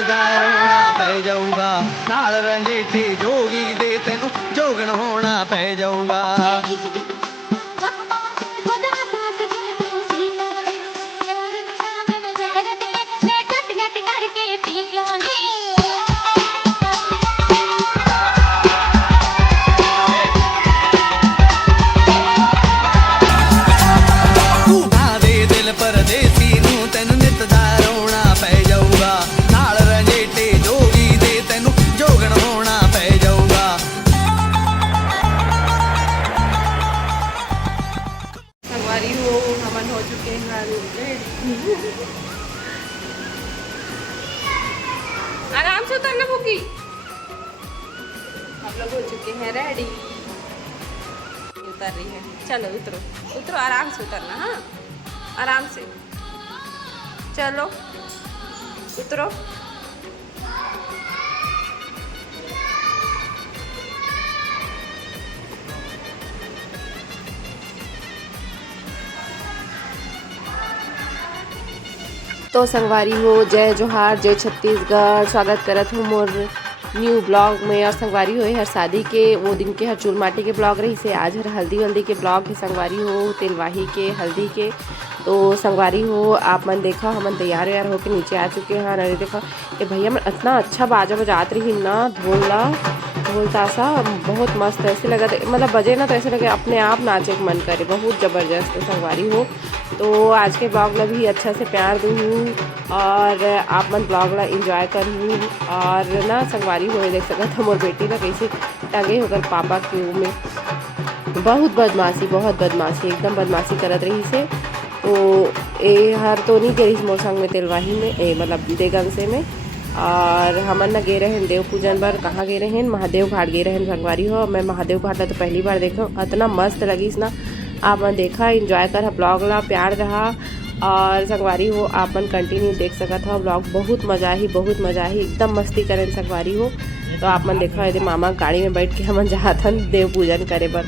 जाऊंगा पै जाऊंगा नाल रंजीठी जोगी दे तेनू जोगन होना पै जाऊंगा। आराम से उतरना भूखी। हम लोग हो चुके हैं रेडी। उतर रही है, चलो उतरो उतरो, आराम से उतरना। हाँ आराम से चलो उतरो। तो संगवारी हो, जय जोहार, जय छत्तीसगढ़। स्वागत करत हूँ मोर न्यू ब्लॉग में। और संगवारी हो हर शादी के वो दिन के हर चूल माटी के ब्लॉग रही से आज हर हल्दी वल्दी के ब्लॉग है। संगवारी हो तिलवाही के हल्दी के। तो संगवारी हो आप मन देखा हमन तैयार व्यार होके नीचे आ चुके हैं। अरे देखा ये भैया मन इतना अच्छा बाजा बजात रही ना, ढोल ताशा बहुत मस्त ऐसे लगा, मतलब बजे ना तो ऐसे लगे अपने आप नाचे के मन करे, बहुत ज़बरदस्त संगवारी हो। तो आज के ब्लॉग ला भी अच्छा से प्यार दूँ और आप मन ब्लॉग ला इंजॉय करूँ। और ना संगवारी हो देख सकते थे मोर बेटी ला कैसे टंगे होकर पापा क्यों में बहुत बदमाशी एकदम बदमाशी करत रही से। तो ए हर तो नहीं गई मोर संग में तिलवाही में मतलब देगन से में। और हमन न गे रहे देव पूजन बर, कहाँ गे रहे महादेव घाट गे रहे संगवारी हो। मैं महादेव घाट ला तो पहली बार देखा, इतना मस्त लगी ना। आप मन देखा इंजॉय कर ब्लॉग ला, प्यार रहा। और संगवारी हो आप मन कंटिन्यू देख सकत हो ब्लॉग, बहुत मज़ा ही एकदम मस्ती करें संगवारी हो। तो आप मन देखा यदि मामा गाड़ी में बैठ के हमन जात हन देव पूजन करे बर।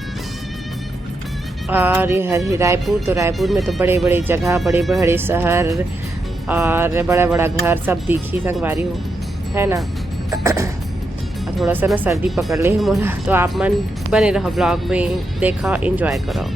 और ये रायपुर, तो रायपुर में तो बड़े बड़े जगह, बड़े बड़े शहर और बड़ा बड़ा घर सब दिखी संगवारी हो, है ना। थोड़ा सा ना सर्दी पकड़ ले मोला, तो आप मन बने रहो ब्लॉग में, देखा एंजॉय करो।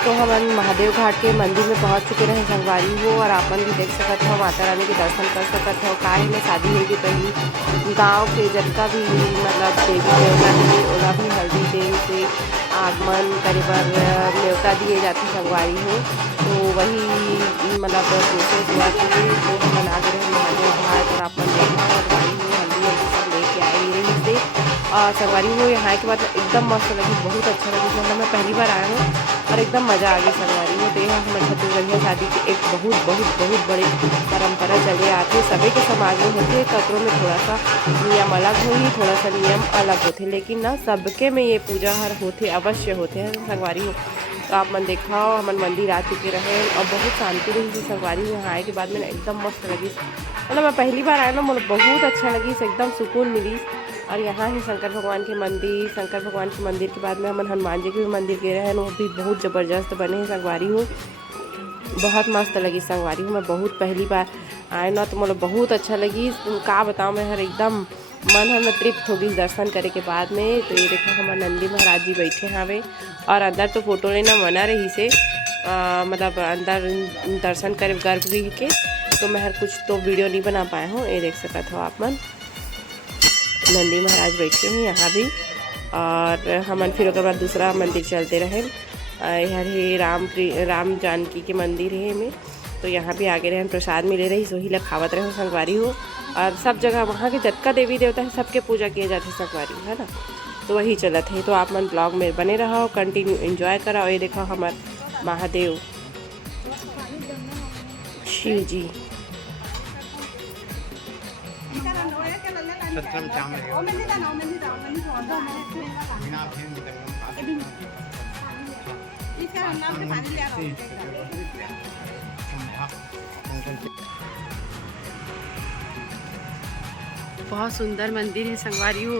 तो हम महादेव घाट के मंदिर में पहुंच चुके रहे संगवारी हो। और आपन भी देख सकत हो, माता रानी के दर्शन कर सकत हो। काहे में शादी होगी पहली गांव के जनता भी मतलब देवी देवता भी ओला भी हल्दी दे से आगमन करे बर न्योता दिए जाते संगवारी हो। तो वही मतलब प्रोसेस हुआ कि तो हमन आगे रहे महादेव घाट और अपन देखा संगवारी हो हल्दी सब लेके आई रही से। और संगवारी हो यहाँ के बाद एकदम मस्त लगी, बहुत अच्छा लगी। मतलब मैं पहली बार आया हूँ और एकदम मज़ा आ गई संगवारी हो। तो यह हमारे छत्तीसगढ़िया शादी की एक बहुत बहुत बहुत बड़ी परंपरा चले आते, सभी के समाज में होते, कपड़ों में थोड़ा सा नियम अलग होही, थोड़ा सा नियम अलग होते, लेकिन ना सबके में ये पूजा हर होते अवश्य होते हैं संगवारी हो। तो आप मन देखा हमन मंदिर आ चुके रहे और बहुत शांति रही थी संगवारी में। यहाँ आए के बाद में एकदम मस्त लगी, मतलब मैं पहली बार आया ना, मुझे बहुत अच्छा लगी, एकदम सुकून मिली। और यहाँ ही शंकर भगवान के मंदिर, शंकर भगवान के मंदिर के बाद में हम हनुमान जी के भी मंदिर गए हैं, वो भी बहुत ज़बरदस्त बने हैं संगवारी हो, बहुत मस्त लगी संगवारी हो। मैं बहुत पहली बार आए ना, तो मुझे बहुत अच्छा लगी, का बताऊँ मैं, हर एकदम मन हमें तृप्त होगी दर्शन करे के बाद में। तो ये देखो हमारे नंदी महाराज जी बैठे हावे और अंदर तो फोटो लेना मना रही से, मतलब अंदर दर्शन करे गर्भगृह के, तो मैं हर कुछ तो वीडियो नहीं बना पाया हूँ। ये देख सकते हो आप मन, नंदी महाराज बैठे हैं यहाँ भी। और हमन फिर उसके बाद दूसरा मंदिर चलते रहे, यहाँ है राम जानकी के मंदिर है में। तो यहाँ भी आगे रहे प्रसाद मिले रही, सोही ला खावत रहे संगवारी हो। और सब जगह वहाँ के जतका देवी देवता है सबके पूजा किए जाते संगवारी है ना, तो वही चलत है। तो आप मन ब्लॉग में बने रहो, कंटिन्यू एंजॉय करो। ये देखो हमार महादेव शिव जी, बहुत सुंदर मंदिर है संगवारी हो।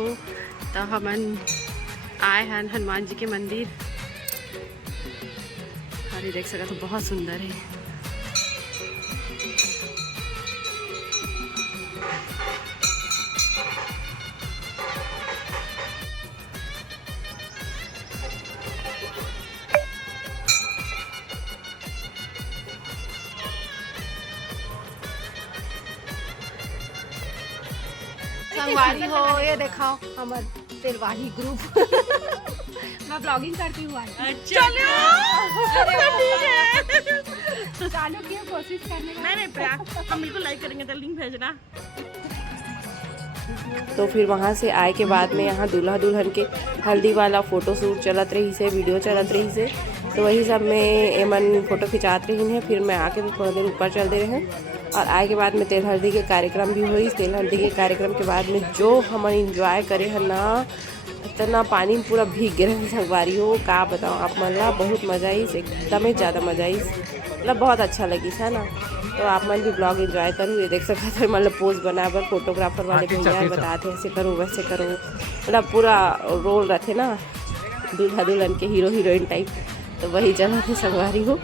तो हमन आए हैं हनुमान जी के मंदिर, अरे देख सकते तो बहुत सुंदर है। संगवारी हो, ये देखो हमार तेलवाही ग्रुप मैं ब्लॉगिंग करती हूँ। चालू की कोशिश करने का नहीं हम बिल्कुल लाइक करेंगे, तो लिंक भेजना। तो फिर वहाँ से आए के बाद में यहाँ दूल्हा दुल्हन के हल्दी वाला फ़ोटो शूट चलत रही से, वीडियो चलत रही से। तो वही सब में एमन फ़ोटो खिंचात रही है। फिर मैं आके भी थोड़ा देर ऊपर चल दे रहे हैं और आए के बाद में तेल हल्दी के कार्यक्रम भी हुई। तेल हल्दी के कार्यक्रम के बाद में जो हम इंजॉय करे हैं ना, इतना पानी में पूरा भीग गए हैं संगवारी हो, का बताऊँ आप मन ला, बहुत मज़ा आई, एकदम ही ज़्यादा मज़ा आई, मतलब बहुत अच्छा लगी है ना। तो आप मन भी ब्लॉग एंजॉय करो। ये देख सकते हो मतलब पोज बना बर फोटोग्राफर वाले भैया बताते ऐसे करो वैसे करो, मतलब पूरा रोल रहते ना दूल्हा दुल्हन के, हीरो हीरोइन टाइप। तो वही चला थे संगवारी हो।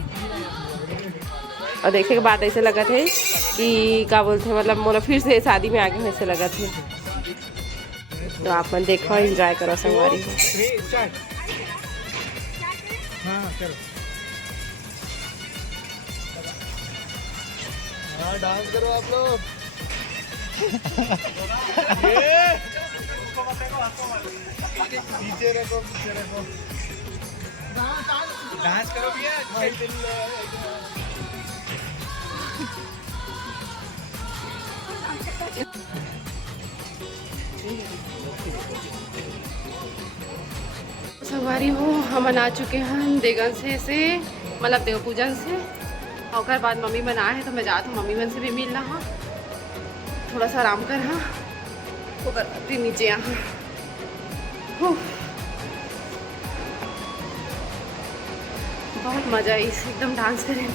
और देखे के बाद ऐसे लगा थे कि क्या बोलते हैं, मतलब मोला फिर से शादी में आगे ऐसे लगा थे। तो आप मन देखो एंजॉय करो संगवारी हो। डांस करो आप लोग। पीछे रखो, पीछे रखो, डांस करो भैया। संगवारी हो हम आ चुके हैं देगन से मतलब देव पूजन से। और बाद मम्मी बना है तो मैं जाती हूँ मम्मी बन से भी मिल रहा, थोड़ा सा आराम कर हाँ, फिर नीचे यहाँ बहुत मज़ा आई एकदम डांस करें।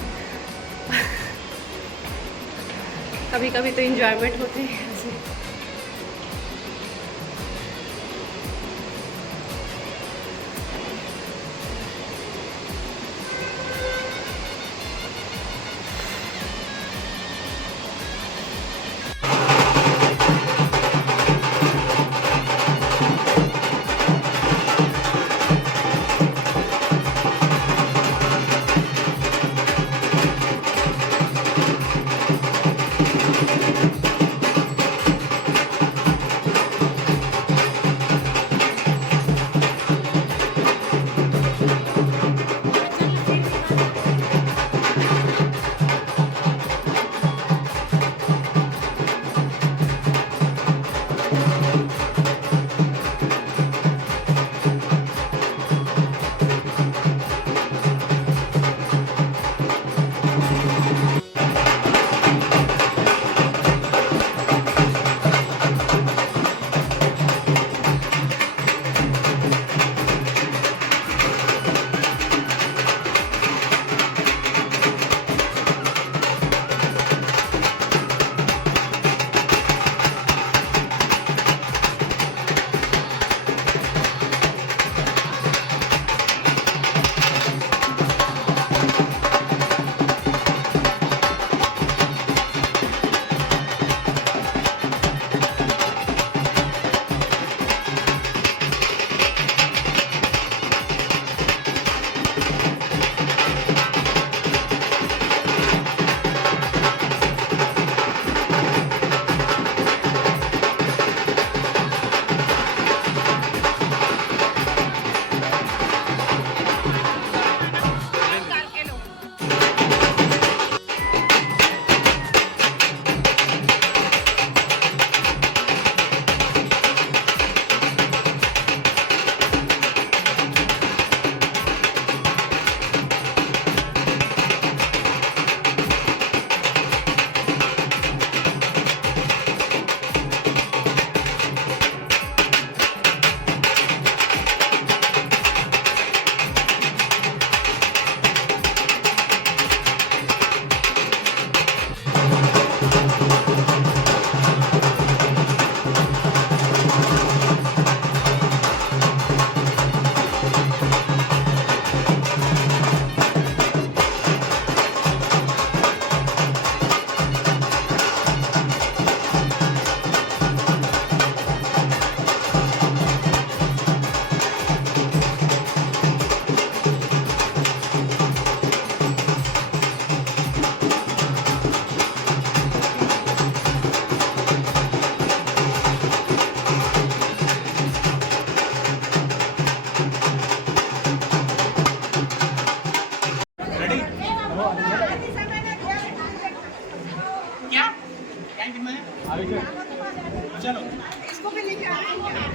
कभी कभी तो एंजॉयमेंट होते हैं ऐसे।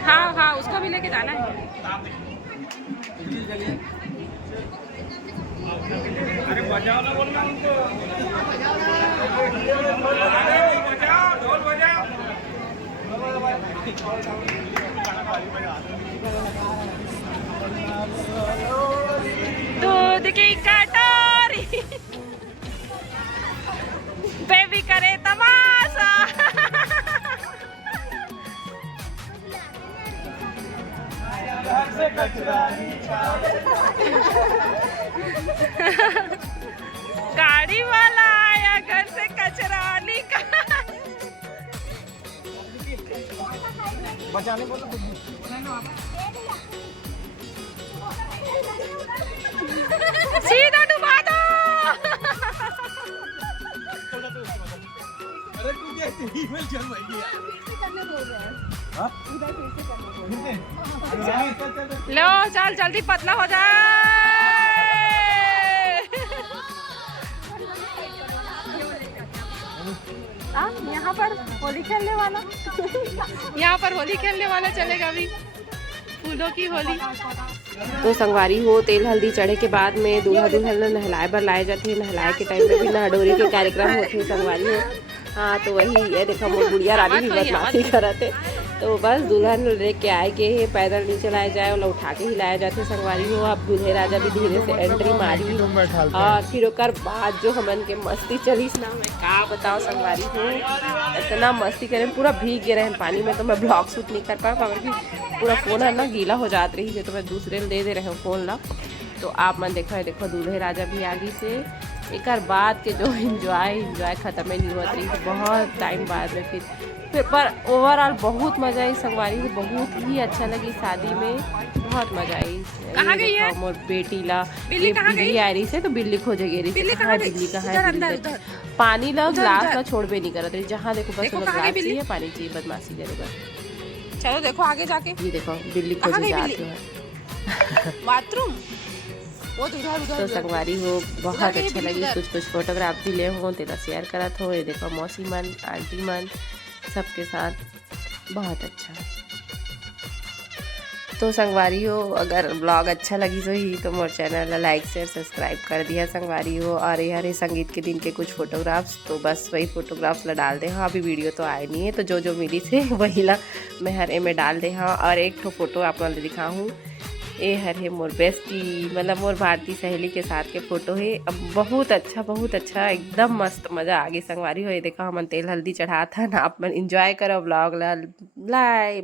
हाँ हाँ उसको भी लेके जाना है। अरे बजाओ ना, बोलना उनको। बजाओ, ढोल बजाओ। दूध की कटोरी बेबी करे तमाशा। गाड़ी वाला आया घर से कचरा निकाल। बचाने बोलो। सीधा डुबा दो। अरे तू क्या ईमेल चल रही है? हाँ? लो चल जल्दी पतला हो जाए। यहाँ पर होली खेलने वाला यहाँ पर होली खेलने वाला चलेगा अभी, फूलों की होली। तो संगवारी हो तेल हल्दी चढ़े के बाद में दूल्हा दुल्हन नहलाए बर लाए जाते हैं। नहलाए के टाइम में भी नहडोरी के कार्यक्रम होते हैं संगवारी हो। हाँ तो वही ये देखा मोर गुड़िया रानी भी बदमाशी करते। तो बस दुल्हन लेके आए के पैदल नीचे लाया जाए और उठा के ही लाया जाते संगवारी हो। अब दूल्हे राजा भी धीरे से एंट्री मारी और फिर ओकर बाद जो हमन के मस्ती चली ना, मैं का बताओ संगवारी हो, इतना मस्ती करें पूरा भीग गए रहे पानी में। तो मैं ब्लॉग शूट नहीं कर पाऊँ क्योंकि पूरा फ़ोन है ना गीला हो जात रही है, तो मैं दूसरे दे रहे हूँ फ़ोन ला। तो आप मन देखो दूल्हे राजा भी आगे से एक बाद के जो इंजॉय ख़त्म ही नहीं होती रही। तो बहुत टाइम बाद में फिर पर ओवरऑल बहुत मज़ा आई संगवारी को, बहुत ही अच्छा लगी शादी में, बहुत मज़ा आई। कहाँ गई है मोर बेटी ला बिल्ली? कहाँ गई आ रही से तो बिल्ली खोजेगी रही। बिल्ली कहाँ गई? बिल्ली कहाँ उधर, है? अंदर, उधर। पानी ला ग्लास उधर। ला छोड़बे नहीं करत रही, जहाँ देखो बस देखो वो कहाँ गई ग्लास बिल्ली? चाहिए, पानी चाहिए, बदमाशी करेगा। चलो देखो आगे जाके ये देखो बिल्ली कहाँ खोजे गई जाते बिल्ली? हैं। बाथरूम वो तो उधर तो उधर संगवारी हो बहुत उधर गई अच्छा बिल्ली, लगी। उधर। कुछ फोटोग्राफ भी ले हो तेरा शेयर करा था। ये देखो मौसी मन आंटी मन सबके साथ बहुत अच्छा। तो संगवारी हो अगर ब्लॉग अच्छा लगी तो ही तो मोर चैनल ला लाइक शेयर सब्सक्राइब कर दिया संगवारी हो। और यार संगीत के दिन के कुछ फोटोग्राफ्स तो बस वही फोटोग्राफ्स ला डाल दे। हाँ अभी वीडियो तो आए नहीं है, तो जो मिली थे वही ला मैं हर ए में डाल दे। हाँ और एक तो फोटो आप लोग दिखा हूँ, ये हर है मोर बेस्टी मतलब मोर भारतीय सहेली के साथ के फोटो है। अब बहुत अच्छा एकदम मस्त मज़ा आ गई संगवारी हो। ये देखा हमन तेल हल्दी चढ़ा था ना, आप मन इंजॉय करो ब्लॉग ला। बाय।